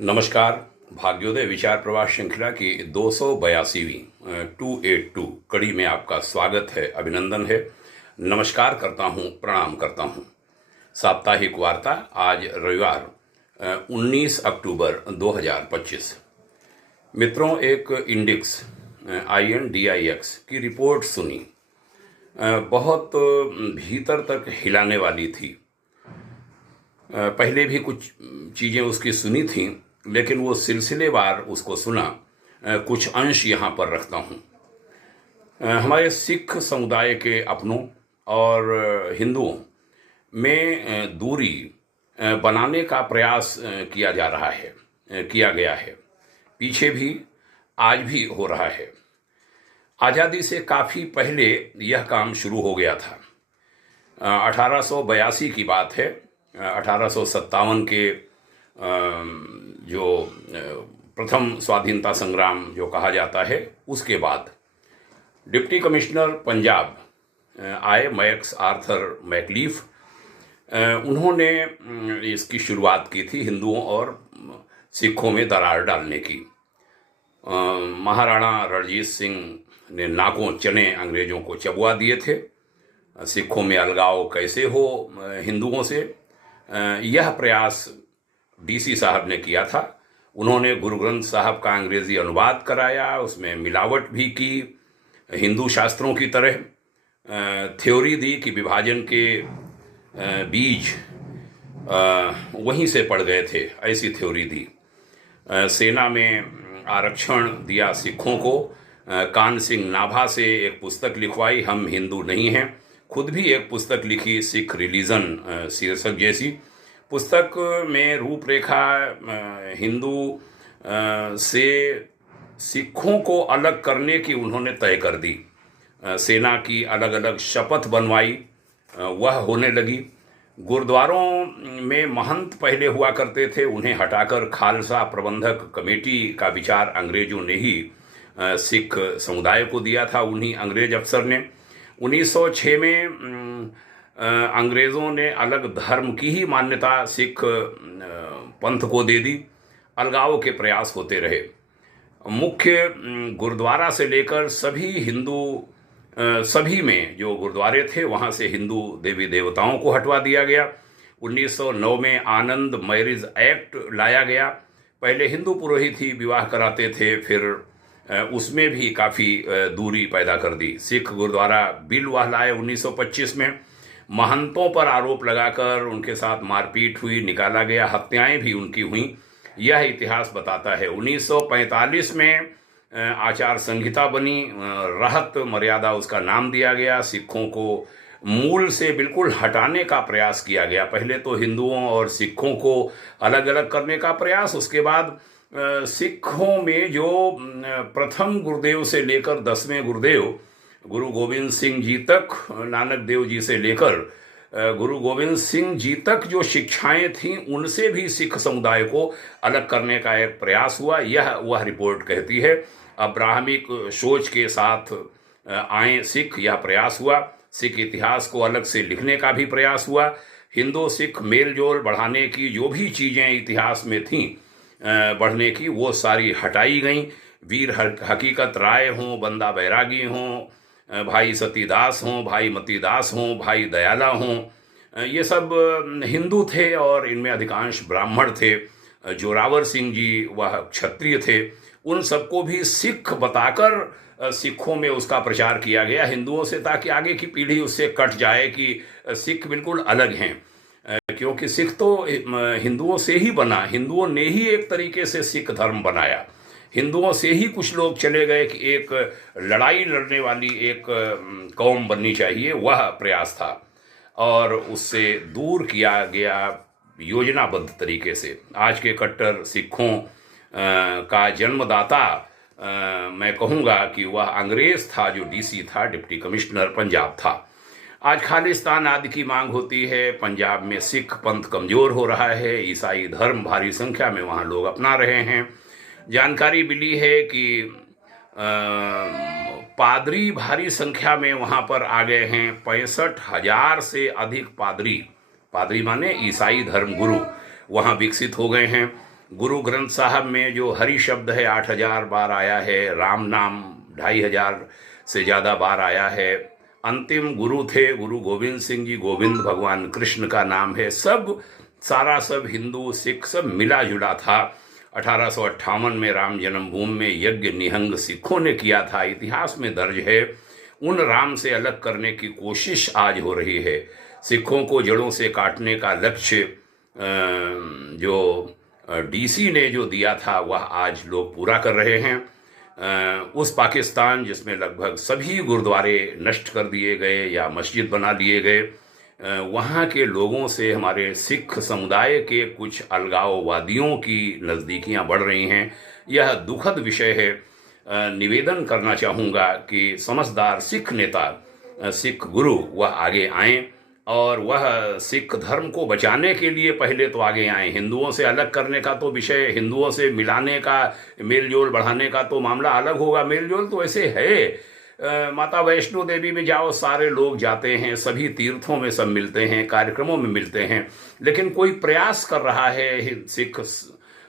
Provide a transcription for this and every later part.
नमस्कार। भाग्योदय विचार प्रवास श्रृंखला की 282वीं 282 कड़ी में आपका स्वागत है, अभिनंदन है। नमस्कार करता हूं, प्रणाम करता हूं। साप्ताहिक वार्ता आज रविवार 19 अक्टूबर 2025। मित्रों, एक इंडेक्स INDIX की रिपोर्ट सुनी, बहुत भीतर तक हिलाने वाली थी। पहले भी कुछ चीज़ें उसकी सुनी थी, लेकिन वो सिलसिलेवार उसको सुना। कुछ अंश यहाँ पर रखता हूँ। हमारे सिख समुदाय के अपनों और हिंदुओं में दूरी बनाने का प्रयास किया जा रहा है, किया गया है। पीछे भी, आज भी हो रहा है। आज़ादी से काफ़ी पहले यह काम शुरू हो गया था। 1882 की बात है। 1857 के जो प्रथम स्वाधीनता संग्राम जो कहा जाता है, उसके बाद डिप्टी कमिश्नर पंजाब आए मैक्स आर्थर मैकलीफ। उन्होंने इसकी शुरुआत की थी हिंदुओं और सिखों में दरार डालने की। महाराणा रणजीत सिंह ने नाकों चने अंग्रेजों को चबवा दिए थे। सिखों में अलगाव कैसे हो हिंदुओं से, यह प्रयास DC साहब ने किया था। उन्होंने गुरु ग्रंथ साहब का अंग्रेजी अनुवाद कराया, उसमें मिलावट भी की, हिंदू शास्त्रों की तरह थ्योरी दी कि विभाजन के बीज वहीं से पड़ गए थे, ऐसी थ्योरी दी। सेना में आरक्षण दिया सिखों को। कान सिंह नाभा से एक पुस्तक लिखवाई, हम हिंदू नहीं हैं। खुद भी एक पुस्तक लिखी, सिख रिलीजन शीर्षक जैसी। पुस्तक में रूपरेखा हिंदू से सिखों को अलग करने की उन्होंने तय कर दी। सेना की अलग अलग शपथ बनवाई, वह होने लगी। गुरुद्वारों में महंत पहले हुआ करते थे, उन्हें हटाकर खालसा प्रबंधक कमेटी का विचार अंग्रेजों ने ही सिख समुदाय को दिया था, उन्हीं अंग्रेज अफसर ने। 1906 में अंग्रेज़ों ने अलग धर्म की ही मान्यता सिख पंथ को दे दी। अलगाव के प्रयास होते रहे। मुख्य गुरुद्वारा से लेकर सभी हिंदू सभी में जो गुरुद्वारे थे, वहाँ से हिंदू देवी देवताओं को हटवा दिया गया। 1909 में आनंद मैरिज एक्ट लाया गया। पहले हिंदू पुरोहित ही विवाह कराते थे, फिर उसमें भी काफ़ी दूरी पैदा कर दी। सिख गुरुद्वारा बिल वह लाए 1925 में। महंतों पर आरोप लगाकर उनके साथ मारपीट हुई, निकाला गया, हत्याएं भी उनकी हुई, यह इतिहास बताता है। 1945 में आचार संहिता बनी, रहत मर्यादा उसका नाम दिया गया। सिखों को मूल से बिल्कुल हटाने का प्रयास किया गया। पहले तो हिंदुओं और सिखों को अलग अलग करने का प्रयास, उसके बाद सिखों में जो प्रथम गुरुदेव से लेकर 10वें गुरुदेव गुरु गोविंद सिंह जी तक, नानक देव जी से लेकर गुरु गोविंद सिंह जी तक जो शिक्षाएं थीं, उनसे भी सिख समुदाय को अलग करने का एक प्रयास हुआ। यह वह रिपोर्ट कहती है। अब्राहमिक सोच के साथ आए सिख, यह प्रयास हुआ। सिख इतिहास को अलग से लिखने का भी प्रयास हुआ। हिंदू सिख मेल जोल बढ़ाने की जो भी चीज़ें इतिहास में थीं बढ़ने की, वो सारी हटाई गई। वीर हकीकत राय हों, बंदा बैरागी हों, भाई सतीदास हों, भाई मतीदास हों, भाई दयाला हों, ये सब हिंदू थे और इनमें अधिकांश ब्राह्मण थे। जोरावर सिंह जी वह क्षत्रिय थे। उन सबको भी सिख बताकर सिखों में उसका प्रचार किया गया हिंदुओं से, ताकि आगे की पीढ़ी उससे कट जाए कि सिख बिल्कुल अलग हैं। क्योंकि सिख तो हिंदुओं से ही बना, हिंदुओं ने ही एक तरीके से सिख धर्म बनाया। हिंदुओं से ही कुछ लोग चले गए कि एक लड़ाई लड़ने वाली एक कौम बननी चाहिए, वह प्रयास था और उससे दूर किया गया योजनाबद्ध तरीके से। आज के कट्टर सिखों का जन्मदाता मैं कहूँगा कि वह अंग्रेज था, जो DC था, डिप्टी कमिश्नर पंजाब था। आज खालिस्तान आदि की मांग होती है। पंजाब में सिख पंथ कमज़ोर हो रहा है, ईसाई धर्म भारी संख्या में वहाँ लोग अपना रहे हैं। जानकारी मिली है कि पादरी भारी संख्या में वहाँ पर आ गए हैं। 65,000 से अधिक पादरी माने ईसाई धर्म गुरु वहाँ विकसित हो गए हैं। गुरु ग्रंथ साहब में जो हरि शब्द है 8,000 बार आया है, राम नाम 2,500 से ज़्यादा बार आया है। अंतिम गुरु थे गुरु गोविंद सिंह जी, गोविंद भगवान कृष्ण का नाम है। सारा सब हिंदू सिख सब मिला जुला था। 1858 में राम जन्मभूमि में यज्ञ निहंग सिखों ने किया था, इतिहास में दर्ज है। उन राम से अलग करने की कोशिश आज हो रही है। सिखों को जड़ों से काटने का लक्ष्य जो डीसी ने जो दिया था वह आज लोग पूरा कर रहे हैं। उस पाकिस्तान जिसमें लगभग सभी गुरुद्वारे नष्ट कर दिए गए या मस्जिद बना लिए गए, वहाँ के लोगों से हमारे सिख समुदाय के कुछ अलगाववादियों की नज़दीकियाँ बढ़ रही हैं। यह दुखद विषय है। निवेदन करना चाहूँगा कि समझदार सिख नेता, सिख गुरु वह आगे आएं और वह सिख धर्म को बचाने के लिए पहले तो आगे आएं। हिंदुओं से अलग करने का तो विषय, हिंदुओं से मिलाने का, मेलजोल बढ़ाने का तो मामला अलग होगा। मेलजोल तो ऐसे है, माता वैष्णो देवी में जाओ, सारे लोग जाते हैं, सभी तीर्थों में सब मिलते हैं, कार्यक्रमों में मिलते हैं, लेकिन कोई प्रयास कर रहा है सिख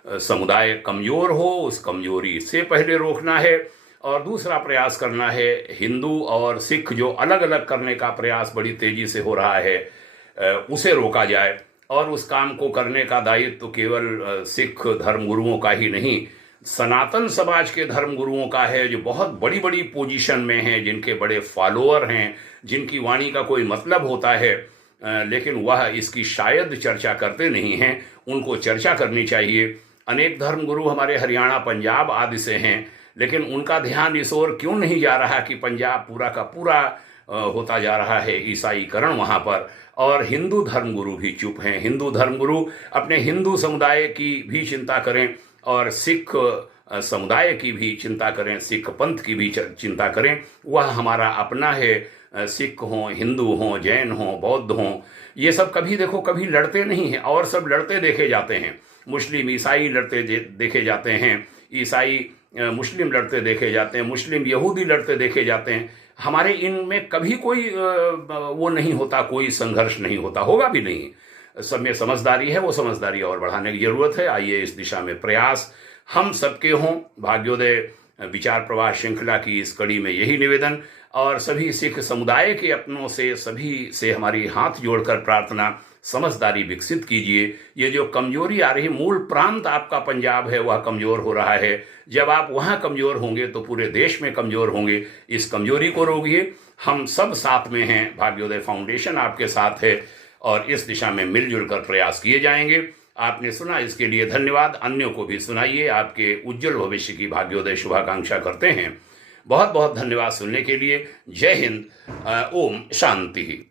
समुदाय कमज़ोर हो, उस कमजोरी से पहले रोकना है। और दूसरा प्रयास करना है हिंदू और सिख जो अलग अलग करने का प्रयास बड़ी तेजी से हो रहा है, उसे रोका जाए। और उस काम को करने का दायित्व तो केवल सिख धर्मगुरुओं का ही नहीं, सनातन समाज के धर्मगुरुओं का है, जो बहुत बड़ी बड़ी पोजीशन में हैं, जिनके बड़े फॉलोअर हैं, जिनकी वाणी का कोई मतलब होता है, लेकिन वह इसकी शायद चर्चा करते नहीं हैं। उनको चर्चा करनी चाहिए। अनेक धर्मगुरु हमारे हरियाणा, पंजाब आदि से हैं, लेकिन उनका ध्यान इस ओर क्यों नहीं जा रहा कि पंजाब पूरा का पूरा होता जा रहा है ईसाईकरण वहाँ पर, और हिंदू धर्मगुरु भी चुप हैं। हिंदू धर्मगुरु अपने हिंदू समुदाय की भी चिंता करें और सिख समुदाय की भी चिंता करें, सिख पंथ की भी चिंता करें। वह हमारा अपना है। सिख हों, हिंदू हों, जैन हों, बौद्ध हों, ये सब कभी देखो कभी लड़ते नहीं हैं, और सब लड़ते देखे जाते हैं। मुस्लिम ईसाई लड़ते देखे जाते हैं, ईसाई मुस्लिम लड़ते देखे जाते हैं, मुस्लिम यहूदी लड़ते देखे जाते हैं। हमारे इनमें कभी कोई वो नहीं होता, कोई संघर्ष नहीं होता, होगा भी नहीं। सब में समझदारी है, वो समझदारी और बढ़ाने की जरूरत है। आइए इस दिशा में प्रयास हम सबके हों। भाग्योदय विचार प्रवाह श्रृंखला की इस कड़ी में यही निवेदन, और सभी सिख समुदाय के अपनों से, सभी से हमारी हाथ जोड़कर प्रार्थना, समझदारी विकसित कीजिए। ये जो कमजोरी आ रही, मूल प्रांत आपका पंजाब है, वह कमजोर हो रहा है। जब आप वहाँ कमजोर होंगे तो पूरे देश में कमजोर होंगे। इस कमजोरी को रोकिए। हम सब साथ में हैं, भाग्योदय फाउंडेशन आपके साथ है, और इस दिशा में मिलजुल कर प्रयास किए जाएंगे। आपने सुना, इसके लिए धन्यवाद। अन्यों को भी सुनाइए। आपके उज्जवल भविष्य की भाग्योदय शुभाकांक्षा करते हैं। बहुत बहुत धन्यवाद सुनने के लिए। जय हिंद। ओम शांति।